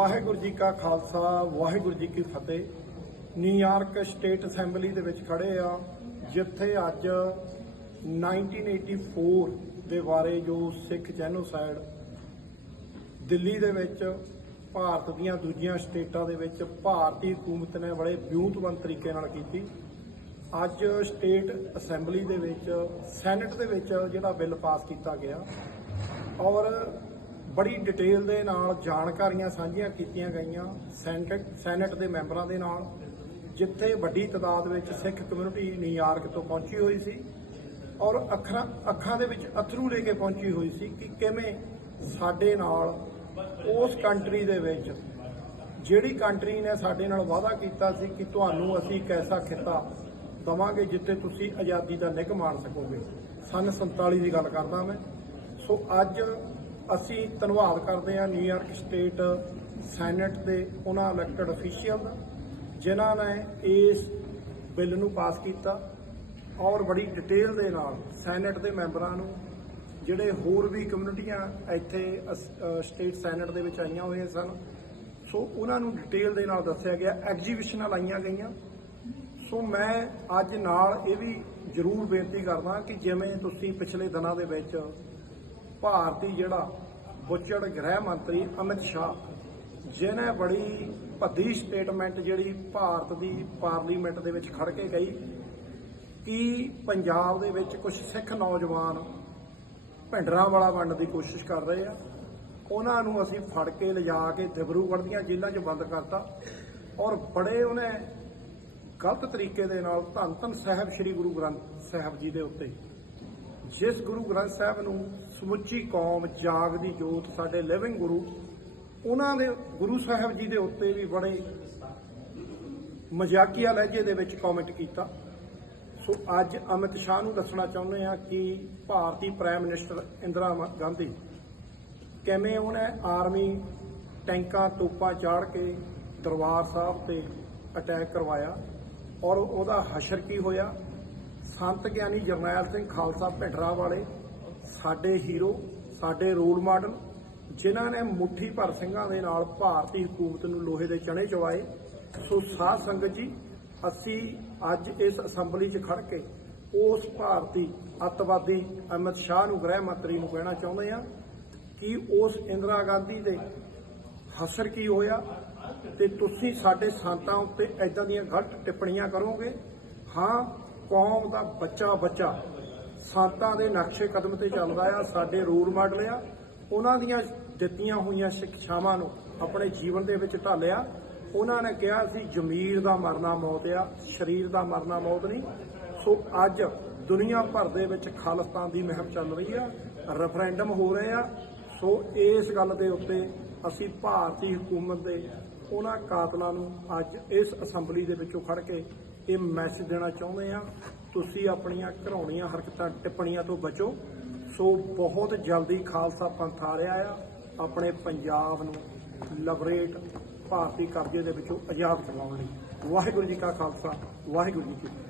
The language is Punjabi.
ਵਾਹਿਗੁਰੂ ਜੀ ਕਾ ਖਾਲਸਾ ਵਾਹਿਗੁਰੂ ਜੀ ਕੀ ਫਤਿਹ। ਨਿਊਯਾਰਕ ਸਟੇਟ ਅਸੈਂਬਲੀ ਦੇ ਵਿੱਚ ਖੜੇ ਆ, ਜਿੱਥੇ ਅੱਜ 1984 ਦੇ ਬਾਰੇ ਜੋ ਸਿੱਖ ਜੈਨੋਸਾਈਡ ਦਿੱਲੀ ਦੇ ਵਿੱਚ ਭਾਰਤ ਦੀਆਂ ਦੂਜੀਆਂ ਸਟੇਟਾਂ ਦੇ ਵਿੱਚ ਭਾਰਤੀ ਹਕੂਮਤ ਨੇ ਬੜੇ ਵਿਉਂਤਬੰਦ ਤਰੀਕੇ ਨਾਲ ਕੀਤੀ। ਅੱਜ ਸਟੇਟ ਅਸੈਂਬਲੀ ਦੇ ਵਿੱਚ ਸੈਨੇਟ ਦੇ ਵਿੱਚ ਜਿਹੜਾ ਬਿੱਲ ਪਾਸ ਕੀਤਾ ਗਿਆ ਔਰ ਬੜੀ ਡਿਟੇਲ ਦੇ ਨਾਲ ਜਾਣਕਾਰੀਆਂ ਸਾਂਝੀਆਂ ਕੀਤੀਆਂ ਗਈਆਂ ਸੈਨੇਟ ਦੇ ਮੈਂਬਰਾਂ ਦੇ ਨਾਲ, ਜਿੱਥੇ ਵੱਡੀ ਤਾਦਾਦ ਵਿੱਚ ਸਿੱਖ ਕਮਿਊਨਿਟੀ ਨਿਊਯਾਰਕ ਤੋਂ ਪਹੁੰਚੀ ਹੋਈ ਸੀ ਔਰ ਅੱਖਾਂ ਦੇ ਵਿੱਚ ਅਥਰੂ ਲੈ ਕੇ ਪਹੁੰਚੀ ਹੋਈ ਸੀ ਕਿ ਕਿਵੇਂ ਸਾਡੇ ਨਾਲ ਉਸ ਕੰਟਰੀ ਦੇ ਵਿੱਚ, ਜਿਹੜੀ ਕੰਟਰੀ ਨੇ ਸਾਡੇ ਨਾਲ ਵਾਅਦਾ ਕੀਤਾ ਸੀ ਕਿ ਤੁਹਾਨੂੰ ਅਸੀਂ ਇੱਕ ਐਸਾ ਖਿੱਤਾ ਦਵਾਂਗੇ ਜਿੱਥੇ ਤੁਸੀਂ ਆਜ਼ਾਦੀ ਦਾ ਨਿੱਘ ਮਾਣ ਸਕੋਗੇ। ਸੰਨ 47 ਦੀ ਗੱਲ ਕਰਦਾ ਮੈਂ। ਸੋ ਅੱਜ ਅਸੀਂ ਧੰਨਵਾਦ ਕਰਦੇ ਹਾਂ ਨਿਊਯਾਰਕ ਸਟੇਟ ਸੈਨੇਟ ਦੇ ਉਹਨਾਂ ਇਲੈਕਟਡ ਅਫੀਸ਼ੀਅਲ ਦਾ, ਜਿਨ੍ਹਾਂ ਨੇ ਇਸ ਬਿੱਲ ਨੂੰ ਪਾਸ ਕੀਤਾ ਔਰ ਬੜੀ ਡਿਟੇਲ ਦੇ ਨਾਲ ਸੈਨੇਟ ਦੇ ਮੈਂਬਰਾਂ ਨੂੰ, ਜਿਹੜੇ ਹੋਰ ਵੀ ਕਮਿਊਨਿਟੀਆਂ ਇੱਥੇ ਸਟੇਟ ਸੈਨੇਟ ਦੇ ਵਿੱਚ ਆਈਆਂ ਹੋਈਆਂ ਸਨ, ਸੋ ਉਹਨਾਂ ਨੂੰ ਡਿਟੇਲ ਦੇ ਨਾਲ ਦੱਸਿਆ ਗਿਆ। ਐਗਜ਼ੀਬਿਸ਼ਨਾਂ ਲਾਈਆਂ ਗਈਆਂ। ਸੋ ਮੈਂ ਅੱਜ ਨਾਲ ਇਹ ਵੀ ਜ਼ਰੂਰ ਬੇਨਤੀ ਕਰਦਾ ਕਿ ਜਿਵੇਂ ਤੁਸੀਂ ਪਿਛਲੇ ਦਿਨਾਂ ਦੇ ਵਿੱਚ ਭਾਰਤੀ ਜਿਹੜਾ ਬੁੱਚੜ ਗ੍ਰਹਿ ਮੰਤਰੀ ਅਮਿਤ ਸ਼ਾਹ, ਜਿਹਨੇ ਬੜੀ ਭੱਦੀ ਸਟੇਟਮੈਂਟ ਜਿਹੜੀ ਭਾਰਤ ਦੀ ਪਾਰਲੀਮੈਂਟ ਦੇ ਵਿੱਚ ਖੜ ਕੇ ਗਈ ਕਿ ਪੰਜਾਬ ਦੇ ਵਿੱਚ ਕੁਝ ਸਿੱਖ ਨੌਜਵਾਨ ਭਿੰਡਰਾਂ ਵਾਲਾ ਬਣਨ ਦੀ ਕੋਸ਼ਿਸ਼ ਕਰ ਰਹੇ ਆ, ਉਹਨਾਂ ਨੂੰ ਅਸੀਂ ਫੜ ਕੇ ਲਿਜਾ ਕੇ ਦਿਬਰੂਗੜ੍ਹ ਦੀਆਂ ਜੇਲ੍ਹਾਂ 'ਚ ਬੰਦ ਕਰਤਾ ਔਰ ਬੜੇ ਉਹਨੇ ਗਲਤ ਤਰੀਕੇ ਦੇ ਨਾਲ ਧੰਨ ਧੰਨ ਸਾਹਿਬ ਸ੍ਰੀ ਗੁਰੂ ਗ੍ਰੰਥ ਸਾਹਿਬ ਜੀ ਦੇ ਉੱਤੇ, ਜਿਸ ਗੁਰੂ ਗ੍ਰੰਥ ਸਾਹਿਬ ਨੂੰ ਸਮੁੱਚੀ ਕੌਮ ਜਾਗਦੀ ਜੋਤ, ਸਾਡੇ ਲਿਵਿੰਗ ਗੁਰੂ, ਉਹਨਾਂ ਦੇ ਗੁਰੂ ਸਾਹਿਬ ਜੀ ਦੇ ਉੱਤੇ ਵੀ ਬੜੇ ਮਜ਼ਾਕੀਆ ਲਹਿਜੇ ਦੇ ਵਿੱਚ ਕਮੈਂਟ ਕੀਤਾ। ਸੋ ਅੱਜ ਅਮਿਤ ਸ਼ਾਹ ਨੂੰ ਦੱਸਣਾ ਚਾਹੁੰਦੇ ਹਾਂ ਕਿ ਭਾਰਤੀ ਪ੍ਰਾਈਮ ਮਿਨਿਸਟਰ ਇੰਦਰਾ ਗਾਂਧੀ ਕਿਵੇਂ ਉਹਨੇ ਆਰਮੀ ਟੈਂਕਾਂ ਤੋਪਾਂ ਚਾੜ ਕੇ ਦਰਬਾਰ ਸਾਹਿਬ ਤੇ ਅਟੈਕ ਕਰਵਾਇਆ ਔਰ ਉਹਦਾ ਹਸ਼ਰ ਕੀ ਹੋਇਆ। ਸੰਤ ਗਿਆਨੀ ਜਰਨੈਲ ਸਿੰਘ ਖਾਲਸਾ ਭਿੰਡਰਾਂ ਵਾਲੇ ਸਾਡੇ ਹੀਰੋ, ਸਾਡੇ ਰੋਲ ਮਾਡਲ, ਜਿਨ੍ਹਾਂ ਨੇ ਮੁੱਠੀ ਭਰ ਸਿੰਘਾਂ ਦੇ ਨਾਲ ਭਾਰਤੀ ਹਕੂਮਤ ਨੂੰ ਲੋਹੇ ਦੇ ਚਣੇ ਚਵਾਏ। ਸੋ ਸਾਧ ਸੰਗਤ ਜੀ, ਅਸੀਂ ਅੱਜ ਇਸ ਅਸੈਂਬਲੀ 'ਚ ਖੜ ਕੇ ਉਸ ਭਾਰਤੀ ਅੱਤਵਾਦੀ ਅਮਿਤ ਸ਼ਾਹ ਨੂੰ, ਗ੍ਰਹਿ ਮੰਤਰੀ ਨੂੰ ਕਹਿਣਾ ਚਾਹੁੰਦੇ ਹਾਂ ਕਿ ਉਸ ਇੰਦਰਾ ਗਾਂਧੀ ਦੇ ਹਸ਼ਰ ਕੀ ਹੋਇਆ ਤੇ ਤੁਸੀਂ ਸਾਡੇ ਸੰਤਾਂ ਉੱਤੇ ਏਦਾਂ ਦੀਆਂ ਗਲਤ ਟਿੱਪਣੀਆਂ ਕਰੋਗੇ। ਹਾਂ, ਕੌਮ ਦਾ ਬੱਚਾ ਸੰਤਾਂ ਦੇ ਨਕਸ਼ੇ ਕਦਮ ਤੇ ਚੱਲਦਾ ਆ, ਸਾਡੇ ਰੋਲ ਮਾਡਲ ਆ, ਉਹਨਾਂ ਦੀਆਂ ਦਿੱਤੀਆਂ ਹੋਈਆਂ ਸਿੱਖਿਆਵਾਂ ਨੂੰ ਆਪਣੇ ਜੀਵਨ ਦੇ ਵਿੱਚ ਢਾਲਿਆ। ਉਹਨਾਂ ਨੇ ਕਿਹਾ ਸੀ ਜ਼ਮੀਰ ਦਾ ਮਰਨਾ ਮੌਤ ਆ, ਸਰੀਰ ਦਾ ਮਰਨਾ ਮੌਤ ਨਹੀਂ। ਸੋ ਅੱਜ ਦੁਨੀਆ ਭਰ ਦੇ ਵਿੱਚ ਖਾਲਿਸਤਾਨ ਦੀ ਮੁਹਿੰਮ ਚੱਲ ਰਹੀ ਆ, ਰੈਫਰੈਂਡਮ ਹੋ ਰਹੇ ਆ। ਸੋ ਇਸ ਗੱਲ ਦੇ ਉੱਤੇ ਅਸੀਂ ਭਾਰਤੀ ਹਕੂਮਤ ਦੇ ਉਹਨਾਂ ਕਾਤਲਾਂ ਨੂੰ ਅੱਜ ਇਸ ਅਸੈਂਬਲੀ ਦੇ ਵਿੱਚੋਂ ਖੜ ਕੇ ਇਹ ਮੈਸੇਜ ਦੇਣਾ ਚਾਹੁੰਦੇ ਆ, ਤੁਸੀਂ ਆਪਣੀਆਂ ਘਿਨਾਉਣੀਆਂ ਹਰਕਤਾਂ ਟਿੱਪਣੀਆਂ ਤੋਂ ਬਚੋ। ਸੋ ਬਹੁਤ ਜਲਦੀ ਖਾਲਸਾ ਪੰਥ ਆ ਰਿਹਾ ਆ ਆਪਣੇ ਪੰਜਾਬ ਨੂੰ ਲਿਬਰੇਟ, ਭਾਰਤੀ ਕਬਜ਼ੇ ਦੇ ਵਿੱਚੋਂ ਆਜ਼ਾਦ ਕਰਵਾਉਣ ਲਈ। ਵਾਹਿਗੁਰੂ ਜੀ ਕਾ ਖਾਲਸਾ, ਵਾਹਿਗੁਰੂ ਜੀ ਕੀ ਫਤਿਹ।